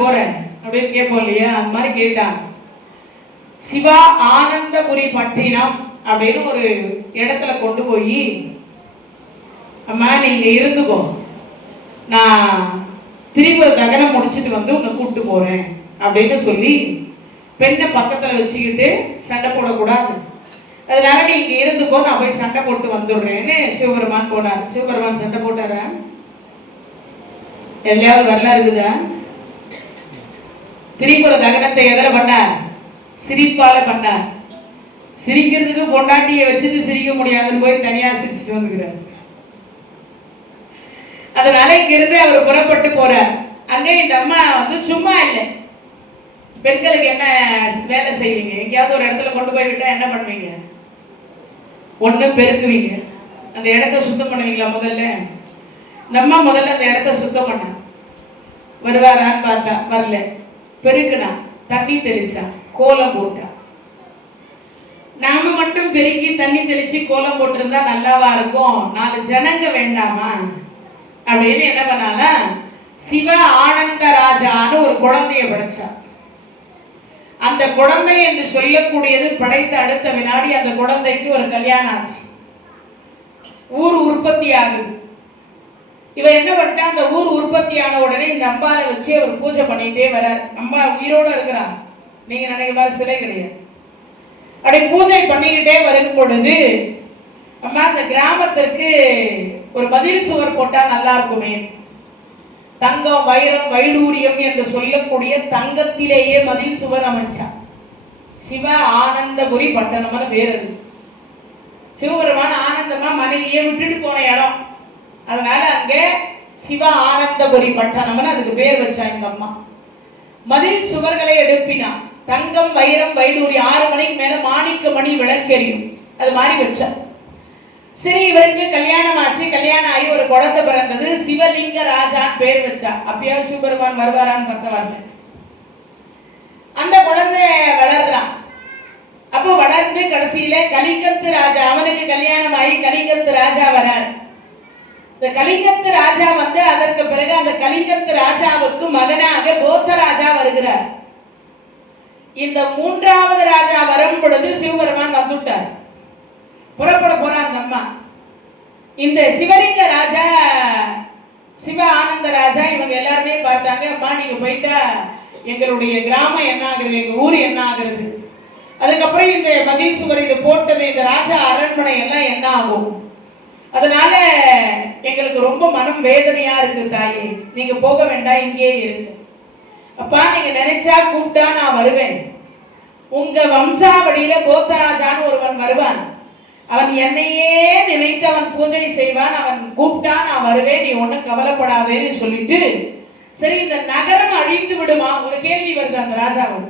போறேன் அப்படின்னு கேட்போம் இல்லையா? அந்த மாதிரி கேட்டான் சிவா ஆனந்தபுரி பட்டினம் அப்படின்னு ஒரு இடத்துல கொண்டு போய் அம்மா நீங்க இருந்துக்கோ. நான் திரும்ப தகனம் முடிச்சிட்டு வந்து உன்னை கூப்பிட்டு போறேன் அப்படின்னு சொல்லி பெண்ணை பக்கத்துல வச்சுக்கிட்டு சண்டை போடக்கூடாது. அதனால நீ இங்க இருந்துக்கோ நான் போய் சண்டை போட்டு வந்துடுறேன்னு சிவபெருமான் போனார். சிவபெருமான் சண்டை போட்டாரா? எதுலையாவது வரலாறு இருக்குதா? திரிபுர தகனத்தை எதில் பண்ணார் சிரிப்பால பண்ணார் சிரிக்கிறதுக்கு பொண்டாட்டியை வச்சுட்டு சிரிக்க முடியாதுன்னு போய் தனியா சிரிச்சுட்டு வந்துக்கிறார். அதனால இங்கிருந்து அவர் புறப்பட்டு போறார். அங்கே இந்த அம்மா வந்து சும்மா இல்லை. பெண்களுக்கு என்ன வேலை செய்வீங்க? எங்கேயாவது ஒரு இடத்துல கொண்டு போய் விட்டா என்ன பண்ணுவீங்க? ஒன்று பெருக்குவீங்க. அந்த இடத்த சுத்தம் பண்ணுவீங்களா முதல்ல? இந்த அம்மா முதல்ல அந்த இடத்த சுத்தம் பண்ண. வருவாரான்னு பார்த்தா வரல. பெருக்குனா தண்ணி தெளிச்சா கோலம் போட்டா. நாம மட்டும் பெருக்கி தண்ணி தெளிச்சு கோலம் போட்டிருந்தா நல்லாவா இருக்கும்? நாலு ஜனங்க வேண்டாமா? அப்படின்னு என்ன பண்ணால சிவ ஆனந்த ராஜான்னு ஒரு குழந்தைய படைச்சா. அந்த குழந்தை என்று சொல்லக்கூடியது படைத்த அடுத்த வினாடி அந்த குழந்தைக்கு ஒரு கல்யாணம் ஆச்சு. ஊர் உற்பத்தி ஆகுது. இவர் என்ன பண்ணிட்டா அந்த ஊர் உற்பத்தி ஆன உடனே இந்த அம்பாவை வச்சு அவர் பூஜை பண்ணிட்டே வரார். அம்பா உயிரோட இருக்கிறார் நீங்க நினைக்கிற மாதிரி சிலை கிடையாது. அப்படி பூஜை பண்ணிக்கிட்டே வரும் பொழுது அம்மா அந்த கிராமத்திற்கு ஒரு மதில் சுவர் போட்டா நல்லா இருக்குமே. தங்கம் வைரம் வைடூரியம் என்று சொல்லக்கூடிய தங்கத்திலேயே மதில் சுவர் அமைச்சான் சிவ ஆனந்தபுரி பட்டணம்னு பேர் அது. சிவபெருமான ஆனந்தமா மனைவியை விட்டுட்டு போன இடம். அதனால அங்க சிவ ஆனந்தபுரி பட்டணம்னு அதுக்கு பேர் வச்சா இந்த அம்மா. மதில் சுவர்களை எழுப்பினா தங்கம் வைரம் வைடூரி ஆறு மணிக்கு மேல மாணிக்க மணி விளக்கெரியும் அது மாதிரி வச்சா. சரி இவருக்கு கல்யாணம் ஆச்சு கல்யாணம் ஆகி ஒரு குழந்தை பிறந்தது சிவலிங்க ராஜான்னு பேர் வச்சா. அப்பயாவது சிவபெருமான் வருவாரான்னு பார்த்த வரல அந்த குழந்தை வளர்றான். அப்போ வளர்ந்து கடைசியில கலிங்கத்து ராஜா அவனுக்கு கல்யாணம் ஆகி கலிங்கத்து ராஜா வரார். இந்த கலிங்கத்து ராஜா வந்து அதற்கு பிறகு அந்த கலிங்கத்து ராஜாவுக்கு மகனாக போத்த ராஜா வருகிறார். இந்த மூன்றாவது ராஜா வரும் பொழுது சிவபெருமான் வந்துட்டார். புறப்பட போறார் அந்த அம்மா. இந்த சிவலிங்க ராஜா சிவ ஆனந்த ராஜா இவங்க எல்லாருமே பார்த்தாங்க அம்மா நீங்க போயிட்டா எங்களுடைய கிராமம் என்ன ஆகுறது எங்க ஊர் என்ன ஆகுறது அதுக்கப்புறம் இந்த மதில் சுவர் இது போட்டது இந்த ராஜா அரண்மனை எல்லாம் என்ன ஆகும்? அதனால எங்களுக்கு ரொம்ப மனம் வேதனையா இருக்கு தாயே. நீங்க போக வேண்டாம் இங்கேயே இருக்கு அப்பா நீங்க நினைச்சா கூப்பிட்டா நான் வருவேன். உங்க வம்சாவளியில கோத்தராஜான்னு ஒருவன் வருவான். அவன் என்னையே நினைத்து அவன் பூஜை செய்வான். அவன் கூப்பிட்டா நான் வருவேன் நீ ஒன்றும் கவலைப்படாதேன்னு சொல்லிட்டு சரி இந்த நகரம் அழிந்து விடுமா? ஒரு கேள்வி வருது அந்த ராஜாவும்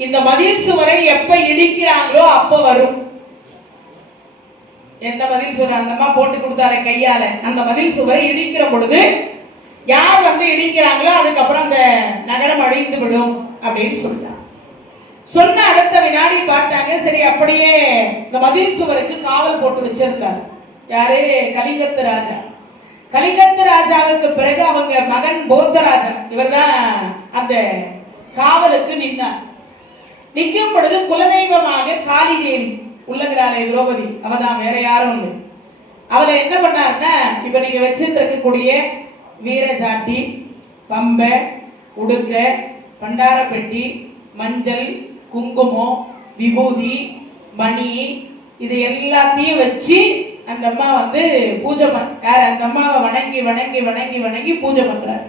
இந்த மதில் சுவரை எப்ப இடிக்கிறாங்களோ அப்ப வரும். எந்த மதில் சுவர் அந்தம்மா போட்டு கொடுத்தாரு கையால. அந்த மதில் சுவரை இடிக்கிற பொழுது யார் வந்து இடிக்கிறாங்களோ அதுக்கப்புறம் அந்த நகரம் அழிந்து விடும் அப்படின்னு சொல்லிட்டாங்க சொன்ன அடுத்த வினாடி பார்த்தாங்க சரி அப்படியே இந்த மதில் சுவருக்கு காவல் போட்டு வச்சிருந்தார். யாரு? கலிங்கத்து ராஜா. கலிங்கத்து ராஜாவுக்கு பிறகு அவங்க மகன் போத்தராஜா இவர்தான் அந்த காவலுக்கு நின்னார். நிற்கும் பொழுது குலதெய்வமாக காளி தேவி உள்ளகிறாளே திரௌபதி? அவதான் வேற யாரும் இல்லை அவளை என்ன பண்ணாருன்னா இப்ப நீங்க வச்சுட்டு வீரஜாட்டி பம்பை உடுக்க பண்டாரப்பெட்டி மஞ்சள் குங்குமம் விபூதி மணி இது எல்லாத்தையும் வச்சு அந்த அம்மா வந்து பூஜை பண் யார்? அந்த அம்மாவை வணங்கி வணங்கி வணங்கி வணங்கி பூஜை பண்ணுறாரு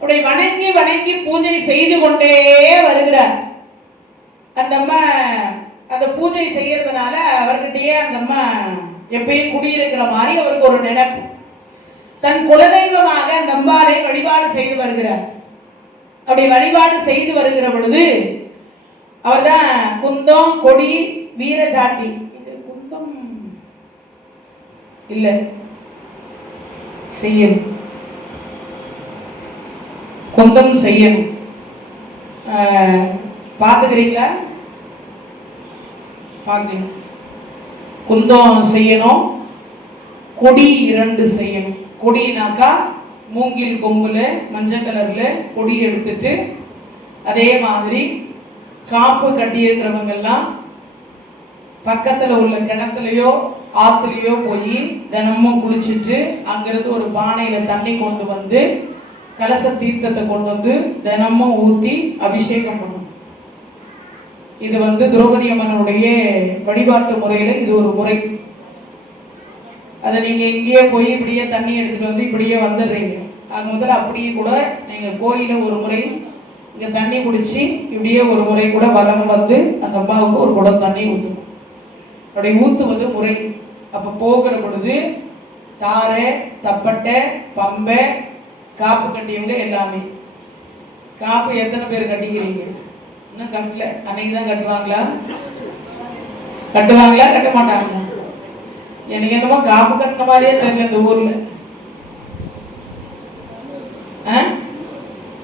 அப்படி வணங்கி வணங்கி பூஜை செய்து கொண்டே வருகிறார். அந்த அம்மா அந்த பூஜை செய்யறதுனால அவர்கிட்டயே அந்த அம்மா எப்பயும் குடியிருக்கிற மாதிரி அவருக்கு ஒரு நினைப்பு. தன் குலதெய்வமாக அந்த அம்பாலை வழிபாடு செய்து வருகிறார். அப்படி வழிபாடு செய்து வருகிற பொழுது அவர்தான் குந்தம் கொடி வீரஜாட்டி. இது குந்தம் இல்லை. செய்யணும். குந்தம் செய்யணும். பார்த்துக்கிறீங்களா? பார்க்கணும் குந்தம் செய்யணும். கொடி இரண்டு செய்யணும். கொடினாக்கா மூங்கில் கொம்புல மஞ்சள் கலர்ல கொடி எடுத்துட்டு அதே மாதிரி காப்பு கட்டியிருக்கிறவங்கெல்லாம் பக்கத்தில் உள்ள கிணத்துலையோ ஆற்றுலையோ போய் தினமும் குளிச்சுட்டு அங்கிருந்து ஒரு பானையில் தண்ணி கொண்டு வந்து கலச தீர்த்தத்தை கொண்டு வந்து தினமும் ஊற்றி அபிஷேகம் பண்ணணும். இது வந்து திரௌபதி அம்மனுடைய வழிபாட்டு முறையில இது ஒரு முறை. அதை நீங்க இங்கேயே போய் இப்படியே தண்ணி எடுத்துட்டு வந்து இப்படியே வந்துடுறீங்க. அங்க முதல்ல அப்படியே கூட நீங்க கோயில ஒரு முறை இங்க தண்ணி குடிச்சு இப்படியே ஒரு முறை கூட வரம் வந்து அந்த அம்மாவுக்கு ஒரு குடம் தண்ணி ஊற்றணும் அப்படி ஊத்துவது முறை. அப்ப போகிற பொழுது தாரை தப்பட்டை பம்பை காப்பு கட்டியவங்க எல்லாமே. காப்பு எத்தனை பேர் கட்டிக்கிறீங்க? இன்னும் கட்டல. அன்னைக்கு தான் கட்டுவாங்களா? கட்டுவாங்களா? கட்ட மாட்டாங்களா எனக்கு என்னமோ காப்பு கட்டின மாதிரியே தெரியல இந்த ஊர்ல.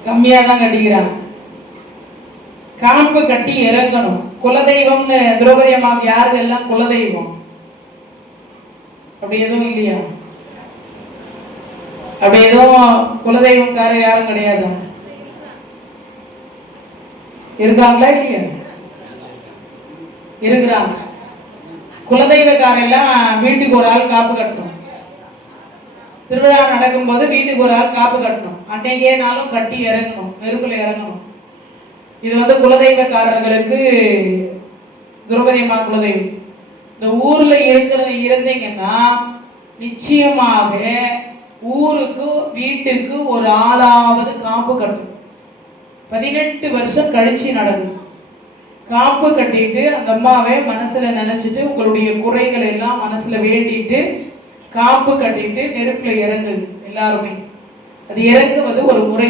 கம்மியா தான் கட்டிக்கிறாங்க. காப்பு கட்டி இறங்கணும். குலதெய்வம்னு திரௌபதி அம்மாவுக்கு யாருக்கு எல்லாம் குலதெய்வம்? அப்படி எதுவும் இல்லையா? அப்படி எதுவும் குலதெய்வம்கார யாரும் கிடையாது? இருக்காங்களா இல்லையா? இருக்கிறாங்க. குலதெய்வக்காரெல்லாம் வீட்டுக்கு ஒரு ஆள் காப்பு கட்டணும். திருவிழா நடக்கும்போது வீட்டுக்கு ஒரு ஆள் காப்பு கட்டணும். அன்னைக்கே நாளும் கட்டி இறங்கணும் நெருப்புல இறங்கணும். இது வந்து குலதெய்வக்காரர்களுக்கு திரௌபதி அம்மா குலதெய்வம். இந்த ஊர்ல இருக்கிறது இருந்தீங்கன்னா நிச்சயமாக ஊருக்கு வீட்டுக்கு ஒரு ஆளாவது காப்பு கட்டணும். பதினெட்டு வருஷம் கழிச்சு நடக்கும். காப்பு கட்டிட்டு அந்த அம்மாவை மனசுல நினைச்சிட்டு உங்களுடைய குறைகள் எல்லாம் மனசுல வேண்டிட்டு காப்பு கட்டிட்டு நெருப்புல இறங்குது எல்லாருமே. அது இறங்குவது ஒரு முறை.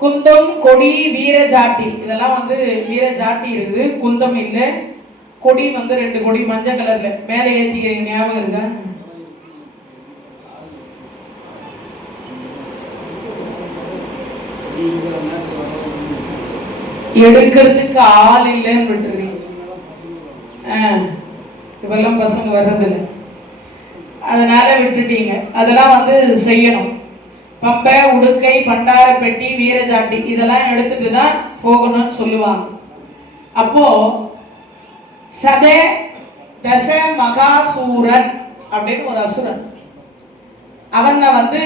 குந்தம் கொடி வீரஜாட்டி இதெல்லாம் வந்து வீரஜாட்டி இருக்குது. குந்தம் இல்லை. கொடி வந்து ரெண்டு கொடி மஞ்சள் கலர்ல. மேலே ஏத்திக்கிறீங்க ஞாபகம் இருக்கா? எடுக்கிறதுக்கு ஆள் இல்லைன்னு விட்டுறீங்க இப்பெல்லாம் பசங்க வர்றதில்லை. அதனால விட்டுட்டீங்க. அதெல்லாம் வந்து செய்யணும். பம்பை உடுக்கை பண்டார பெட்டி வீரஜாட்டி இதெல்லாம் எடுத்துட்டு தான் போகணும்னு சொல்லுவாங்க. அப்போ சதே தச மகாசூரன் அப்படின்னு ஒரு அசுரன். அவனை வந்து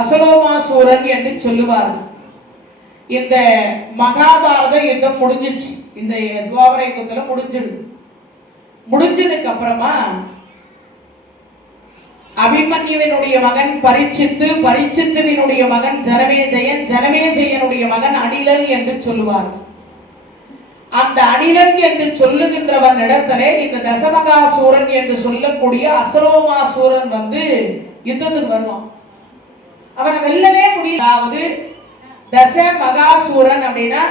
அசலோமாசூரன் என்று சொல்லுவார்கள். இந்த மகாபாரத யுத்தம் முடிஞ்சிடுச்சு. இந்த துவாபர யுத்தத்துல முடிஞ்சிடுது. முடிஞ்சதுக்கு அப்புறமா அபிமன்யுவினுடைய மகன் பரிச்சித்து பரிச்சித்துவினுடைய மகன் ஜனமேஜயன் ஜனமேஜயனுடைய மகன் அணிலன் என்று சொல்லுவார். அந்த அணிலன் என்று சொல்லுகின்றவன் இடத்திலே இந்த தசமகாசூரன் என்று சொல்லக்கூடிய அசலோமாசூரன் வந்து யுத்தத்துக்கு வருவான். அவனை வெல்லவே முடியாது தச மகாசூரன் அப்படின்னா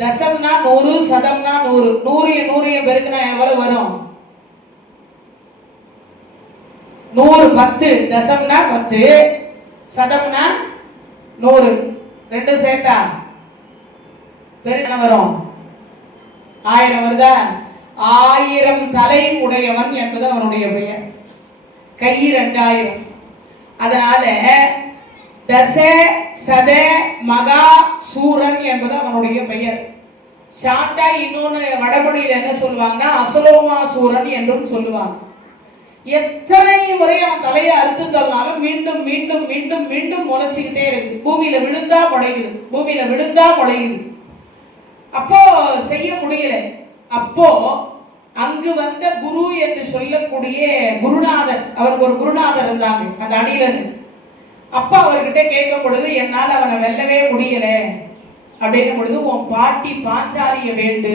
தசம்னா நூறு சதம்னா நூறு. நூறு நூறு பெருக்குனா எவ்வளவு வரும்? நூறு பத்து. தசம்னா பத்து சதம்னா நூறு. ரெண்டு சேர்த்தா பெருக்கணும் வரும்? ஆயிரம் வருதா? ஆயிரம் தலை உடையவன் என்பது அவனுடைய பெயர். கை ரெண்டாயிரம் அதனால தச சத மகா சூரன் என்பது அவனுடைய பெயர். ஷாண்டா இன்னொன்று வடமொழியில் என்ன சொல்லுவாங்கன்னா அசலோமா சூரன் என்றும் சொல்லுவாங்க. எத்தனை முறை அவன் தலையை அறுத்து தள்ளினாலும் மீண்டும் மீண்டும் மீண்டும் மீண்டும் முளைச்சிக்கிட்டே இருக்கு. பூமியில விழுந்தா முளையுது. பூமியில விழுந்தா முளையுது. அப்போ செய்ய முடியல. அப்போ அங்கு வந்த குரு என்று சொல்லக்கூடிய குருநாதர் அவருக்கு ஒரு குருநாதர் இருந்தாங்க. அந்த அணியிலன்னு அப்பா அவர்கிட்ட கேட்கும் பொழுது என்னால் அவனை வெல்லவே முடியல. அப்படின்னும் பொழுது உன் பாட்டி பாஞ்சாலிய வேண்டு.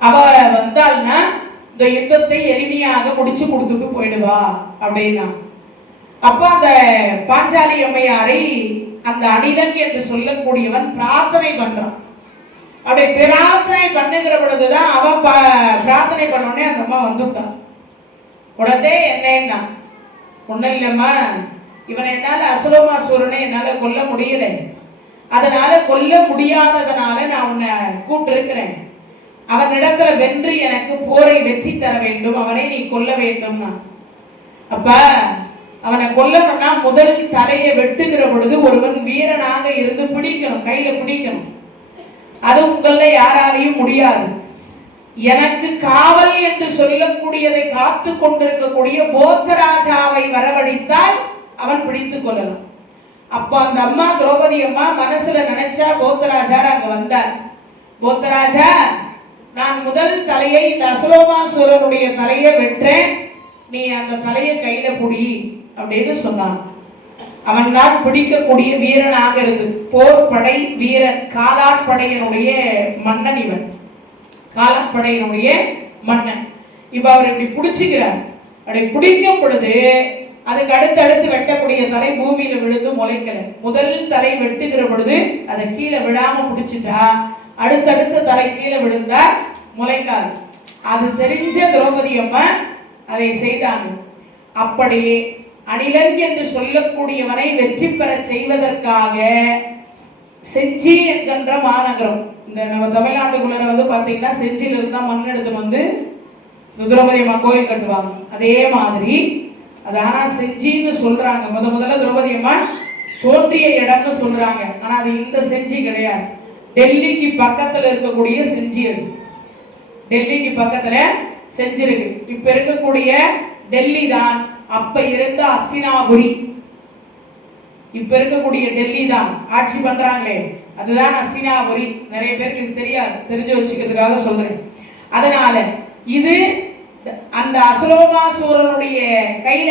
அவ வந்தால்னா இந்த யுத்தத்தை எளிமையாக முடிச்சு கொடுத்துட்டு போயிடுவா. அப்படின்னா. அப்ப அந்த பாஞ்சாலி அம்மையாரை அந்த அனிலன் என்று சொல்லக்கூடியவன் பிரார்த்தனை பண்றான். அப்படி பிரார்த்தனை பண்ணுகிற பொழுதுதான் அவன் பிரார்த்தனை பண்ணோடனே அந்த அம்மா வந்துட்டான். உடனே என்னன்னா ஒன்றும் இல்லைம்மா. இவனை என்னால் அசுலமா சூரனை என்னால் கொல்ல முடியலை. அதனால கொல்ல முடியாததுனால நான் உன்னை கூப்பிட்டுருக்கிறேன். அவன் அவனிடத்துல வென்று எனக்கு போரை வெற்றி தர வேண்டும். அவனை நீ கொல்ல வேண்டும் அப்ப அவனை கொல்லணும்னா முதல் தலையை வெட்டுகிற பொழுது ஒருவன் வீரனாக இருந்து பிடிக்கணும் கையில பிடிக்கணும். அது உங்கள யாராலையும் முடியாது. எனக்கு காவல் என்று சொல்லக்கூடியதை காத்து கொண்டிருக்கக்கூடிய போத்தராஜாவை வரவழைத்தால் அவன் பிடித்து கொள்ளலாம். அப்போ அந்த அம்மா திரௌபதி அம்மா மனசுல நினைச்சா போத்தராஜார் அங்க வந்தார். போத்தராஜா நான் முதல் தலையை இந்த அசலோமாசுரனுடைய தலையை வெற்றேன். நீ அந்த தலையை கையில புடி அப்படின்னு சொன்னான். அவன் தான் பிடிக்கக்கூடிய வீரனாக இருக்கு போர் படை வீரன் காலாட்படையினுடைய மன்னன் இவன். காலாட்படையினுடைய மன்னன். இப்ப அவர் இப்படி பிடிச்சுக்கிறார். அப்படி பிடிக்கும் பொழுது அதுக்கு அடுத்தடுத்து வெட்டக்கூடிய தலை பூமியில விழுந்து முளைக்கல. முதல் தலை வெட்டுகிற பொழுது அதை கீழே விழாம பிடிச்சிட்டா அடுத்தடுத்த தலை கீழே விழுந்தா முளைக்காது. அது தெரிஞ்ச திரௌபதி அம்மா அதை செய்தாங்க. அப்படி அணிலன் என்று சொல்லக்கூடியவனை வெற்றி பெற செய்வதற்காக செஞ்சி என்கின்ற மாநகரம். இந்த நம்ம தமிழ்நாட்டுக்குள்ள வந்து பார்த்தீங்கன்னா செஞ்சியில இருந்தா மண் எடுத்து வந்து இந்த திரௌபதி அம்மா கோயில் கட்டுவாங்க. அதே மாதிரி அது ஆனா செஞ்சின்னு சொல்றாங்க. முத முதல்ல திரௌபதி அம்மா தோன்றிய இடம்னு சொல்றாங்க. ஆனா அது இந்த செஞ்சி கிடையாது. டெல்லிக்கு பக்கத்துல இருக்கக்கூடிய செஞ்சி அது. டெல்லிக்கு பக்கத்துல செஞ்சிருக்கு இப்ப இருக்கக்கூடிய டெல்லி தான். அப்ப இருந்த அசினாபுரி. இப்ப இருக்கக்கூடிய டெல்லி தான். ஆட்சி பண்றாங்களே. அதுதான் அசினாபுரி. நிறைய பேருக்கு இது தெரியாது. தெரிஞ்சு வச்சுக்கிறதுக்காக சொல்றேன். அதனால இது அந்த அசலோமாசூரனுடைய கையில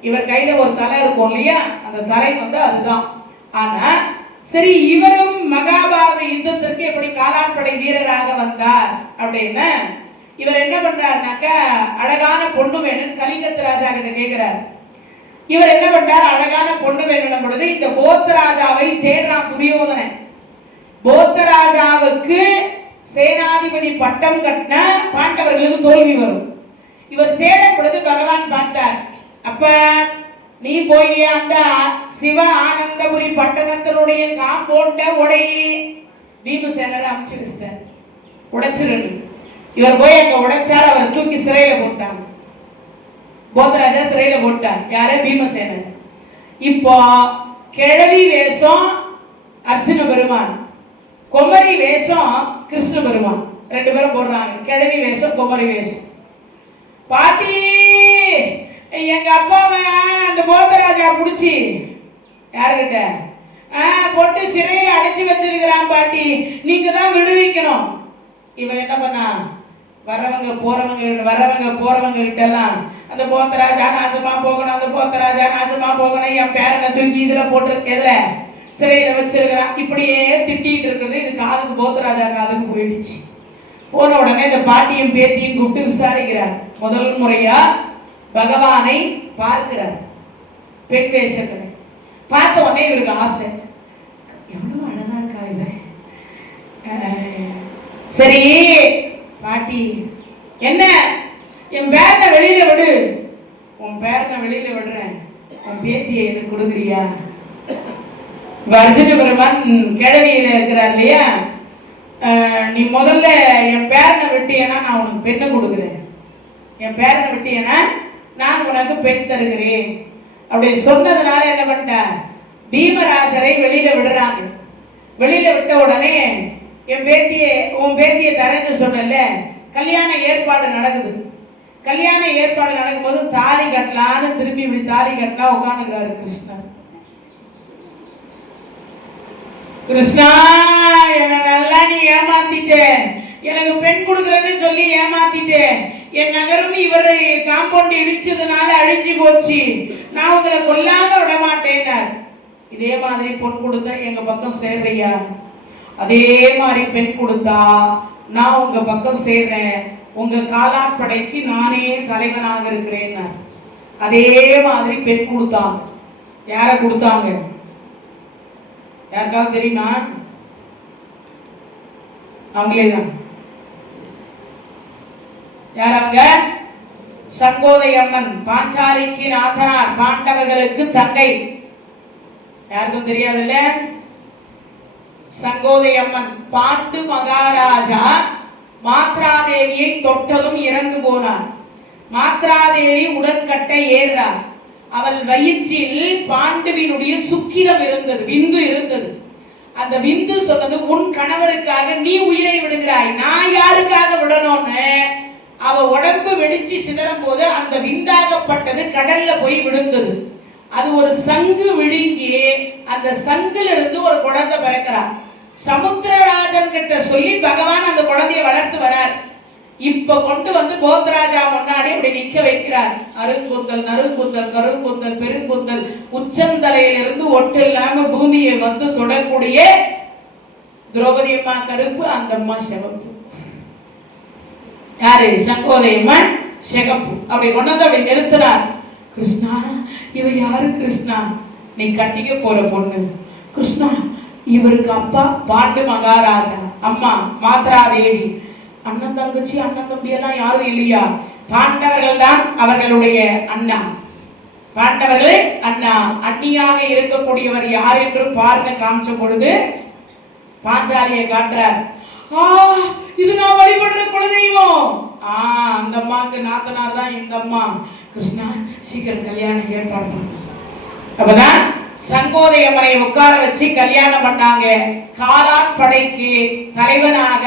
இவர் கையில ஒரு தலை இருக்கும் இல்லையா? அந்த தலை வந்து அதுதான். ஆனா சரி இவரும் மகாபாரத யுத்தத்திற்கு எப்படி காலாட்படை வீரராக வந்தார் அப்படின்னா இவர் என்ன பண்றாருனாக்க அழகான பொண்ணு வேணும்னு கலிங்கத்து ராஜா கிட்ட கேட்கிறார் இவர் என்ன பண்றார்? அழகான பொண்ணு வேணும் பொழுது இந்த போத்த ராஜாவை தேடுறான் துரியோதனன். போத்த ராஜாவுக்கு சேனாதிபதி பட்டம் கட்டின பாண்டவர்களுக்கு தோல்வி வரும். இவர் தேடும் பொழுது பகவான் பார்த்தார். அப்ப நீ போய் அந்த சிவ ஆனந்தபுரி பட்டணத்தினுடைய காம்பவுண்ட உடை பீமசேனர் அமைச்சு வச்சிட்டார். உடைச்சிருந்து இவர் போய் அங்க உடைச்சார் அவரை தூக்கி சிறையில போட்டாங்க. போத்தராஜா சிறையில போட்டார். யாரே? பீமசேனர் இப்போ கிழவி வேஷம் அர்ஜுன பெருமான். குமரி வேஷம் கிருஷ்ண பெருமான். ரெண்டு பேரும் போடுறாங்க. கிழவி வேஷம் குமரி வேஷம். பாட்டி எங்க அப்பாவை அந்த போத்தராஜா பிடிச்சி. யாருக்கிட்ட ஆ போட்டு சிறையில் அடைச்சு வச்சிருக்கிறான் பாட்டி. நீங்க தான் விடுவிக்கணும். இவன் என்ன பண்ணா? வரவங்க போறவங்க வரவங்க போறவங்க கிட்ட எல்லாம் அந்த போத்தராஜா நாசமா போகணும் அந்த போத்தராஜா நாசமா போகணும் என் பேரனை தூக்கி இதுல போட்டு எதுல? சிறையில வச்சிருக்கிறான். இப்படியே திட்டிட்டு இருக்கிறது இது காதுக்கு போத்தராஜா காதுக்கு போயிடுச்சு. போன உடனே இந்த பாட்டியும் பேத்தியும் கூப்பிட்டு விசாரிக்கிறார். முதல் முறையா பகவானை பார்க்கிறார். பெண் வேஷத்துல. பார்த்த உடனே இவருக்கு ஆசை. எவ்வளவு அழகா இருக்கா இவன் சரி பாட்டி என்ன? என் பேரனை வெளியில விடு. உன் பேரனை வெளியில விடுறேன். உன் பேத்தியை எனக்கு கொடுக்குறியா அர்ஜுன பெருமான் கிழவியில இருக்கிறார் இல்லையா? நீ முதல்ல என் பேரனை விட்டியனா நான் உனக்கு பெண்ணை கொடுக்குறேன். என் பேரனை விட்டியனா நான் உனக்கு பெண் தருகிறேன். அப்படி சொன்னதுனால என்ன பண்ணிட்டார்? பீமராஜரை வெளியில விடுறாங்க. வெளியில விட்ட உடனே என் பேத்தியை உன் பேத்தியை தரேன்னு சொன்னல கல்யாண ஏற்பாடு நடக்குது. கல்யாண ஏற்பாடு நடக்கும்போது தாலி கட்டலான்னு திரும்பி இப்படி தாலி கட்டலாம் உட்காந்துக்கிறாரு கிருஷ்ணன் கிருஷ்ணா என்ன நல்லா நீ ஏமாத்திட்ட. எனக்கு பெண் கொடுக்குறேன்னு சொல்லி ஏமாத்திட்ட. என் நகரம் இவர் காம்பவுண்ட் இடிச்சதுனால அழிஞ்சு போச்சு. நான் உங்களை கொல்லாம விட மாட்டேனார் இதே மாதிரி பொன் கொடுத்தா எங்க பக்கம் சேர்றையா? அதே மாதிரி பெண் கொடுத்தா நான் உங்க பக்கம் சேர்றேன். உங்க காலாட்படைக்கு நானே தலைவனாக இருக்கிறேன்னார். அதே மாதிரி பெண் கொடுத்தாங்க யாரை கொடுத்தாங்க? யாருக்காவது தெரியுமா? அவங்களே தான் யார் அவங்க? சங்கோதை அம்மன் பாஞ்சாலிக்கு நாதனார் பாண்டவர்களுக்கு தங்கை. யாருக்கும் தெரியாதுல்ல? சங்கோதை அம்மன் பாண்டு மகாராஜா மாத்ராதேவியை தொட்டதும் இறந்து போனார். மாத்ராதேவி உடன்கட்டை ஏறுறார். அவள் வயிற்றில் பாண்டவினுடைய சுக்கிலம் இருந்தது விந்து இருந்தது. அந்த விந்து சொன்னது உன் கணவருக்காக நீ உயிரை விடுகிறாய் நான் யாருக்காக விடணும்னு? அவ உடம்பு வெடிச்சு சிதறும் போது அந்த விந்தாகப்பட்டது கடல்ல போய் விழுந்தது. அது ஒரு சங்கு விழுங்கி அந்த சங்குல இருந்து ஒரு குழந்தை பிறக்கிறார் சமுத்திரராஜன் கிட்ட சொல்லி பகவான் அந்த குழந்தையை வளர்த்து வரார். இப்ப கொண்டு வந்து போத்ராஜா முன்னாடி இப்படி நிக்க வைக்கிறார். அருங்குந்தல் நறுங்குந்தல் கருங்குந்தல் பெருங்குந்தல் உச்சந்தலையிலிருந்து ஒட்டு இல்லாம பூமியை வந்து தொடக்கூடிய திரௌபதி அம்மா கருப்பு அந்த அம்மா சிவப்பு. யாரு? சங்கோதயம்மன் சிகப்பு. அப்படி கொண்டு அப்படி நிறுத்தினார். கிருஷ்ணா இவ யாரு கிருஷ்ணா? நீ கட்டிக்க போற பொண்ணு. கிருஷ்ணா இவருக்கு அப்பா பாண்டு மகாராஜா. அம்மா மாத்ரா தேவி அண்ணன் தங்கச்சி அண்ணன் தம்பி எல்லாம் யாரும் இல்லையா? பாண்டவர்கள் தான் அவர்களுடைய அண்ணா. பாண்டவர்களே அண்ணா அண்ணியாக இருக்கக்கூடியவர் யார் என்று பார்வை காமிச்ச பொழுது பாஞ்சாலியை காட்டுறார். ஆ இது நான் வழிபடுற குலதெய்வம். ஆ அந்த அம்மாக்கு நாத்தனார் தான் இந்த அம்மா. கிருஷ்ணா சீக்கிரம் கல்யாணம் ஏற்பாடு பண்ணு. அப்பதான் சங்கோதயமனை உட்கார வச்சு கல்யாணம் பண்ணாங்க. காலான் படைக்கு தலைவனாக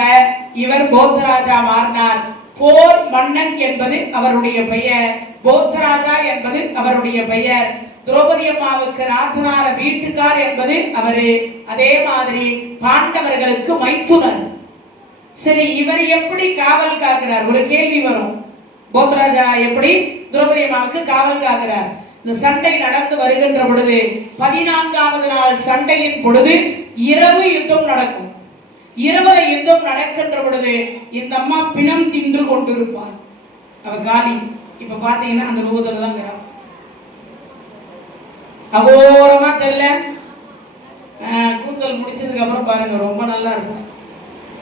இவர் போத்தராஜா மாறினார். போர் மன்னன் என்பது அவருடைய பெயர். போத்தராஜா என்பது அவருடைய பெயர். திரௌபதி அம்மாவுக்கு நாத்தனார வீட்டுக்கார் என்பது அவரு. அதே மாதிரி பாண்டவர்களுக்கு மைத்துனர். சரி இவர் எப்படி காவல் காக்கிறார்? ஒரு கேள்வி வரும். போத்ராஜா எப்படி? திரௌபதி அம்மாவுக்கு காவல் காக்கிறார். இந்த சண்டை நடந்து வருகின்ற பொழுது பதினான்காவது நாள் சண்டையின் பொழுது இரவு யுத்தம் நடக்கும். இரவு யுத்தம் நடக்கின்ற பொழுது இந்த அம்மா பிணம் தின்று கொண்டிருப்பார் அவ காலி. இப்ப பாத்தீங்கன்னா அந்த ரூபத்துல தான் அகோரமா தெரியல. கூந்தல் முடிச்சதுக்கு அப்புறம் பாருங்க ரொம்ப நல்லா இருக்கும்.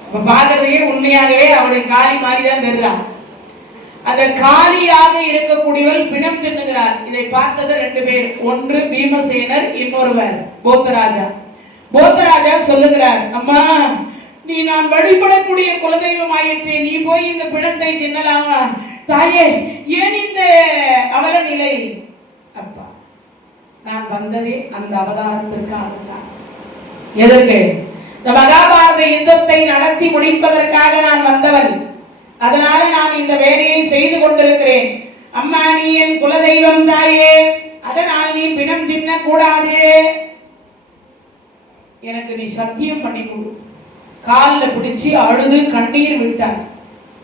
இப்ப பாக்குறதுக்கே உண்மையாகவே அவருடைய காளி மாதிரி தான் தெரிறா அந்த காலியாக இருக்கக்கூடியவள் பிணம் தின்னுகிறார் இதை பார்த்தது ரெண்டு பேர். ஒன்று பீமசேனர் இன்னொருவர் போத்தராஜா. போத்தராஜா சொல்லுகிறார் அம்மா நீ நான் வழிபடக்கூடிய குலதெய்வம் ஆயிற்றே. நீ போய் இந்த பிணத்தை தின்னலாமா? தாயே ஏன் இந்த அவல நிலை? அப்பா நான் வந்ததே அந்த அவதாரத்திற்காக தான் எதற்கு? இந்த மகாபாரத யுத்தத்தை நடத்தி முடிப்பதற்காக நான் வந்தவன் அதனால நான் இந்த வேலையை செய்து கொண்டிருக்கிறேன். அம்மா நீ என் குலதெய்வம் தாயே. அதனால் நீ பிணம் தின்ன கூடாது எனக்கு நீ சத்தியம் பண்ணி கொடு காலில் பிடிச்சி அழுது கண்ணீர் விட்டார்.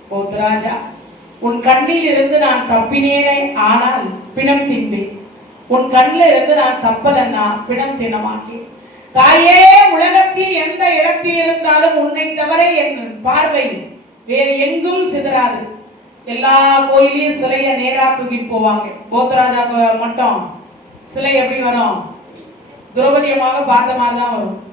போத்ராஜா உன் கண்ணில் இருந்து நான் தப்பினேனே ஆனால் பிணம் தின்றேன். உன் கண்ணில் இருந்து நான் தப்பலன்னா பிணம் தின்னமாட்டேன் தாயே உலகத்தில் எந்த இடத்தில் இருந்தாலும் உன்னை தவிர என் பார்வை வேறு எங்கும் சிதறாது. எல்லா கோயிலையும் சிலைய நேரா தூக்கிட்டு போவாங்க. கோத்தராஜா கோ- மட்டும். சிலை எப்படி வரும்? துரௌபதியமாக பார்த்த மாதிரி தான் வரும்.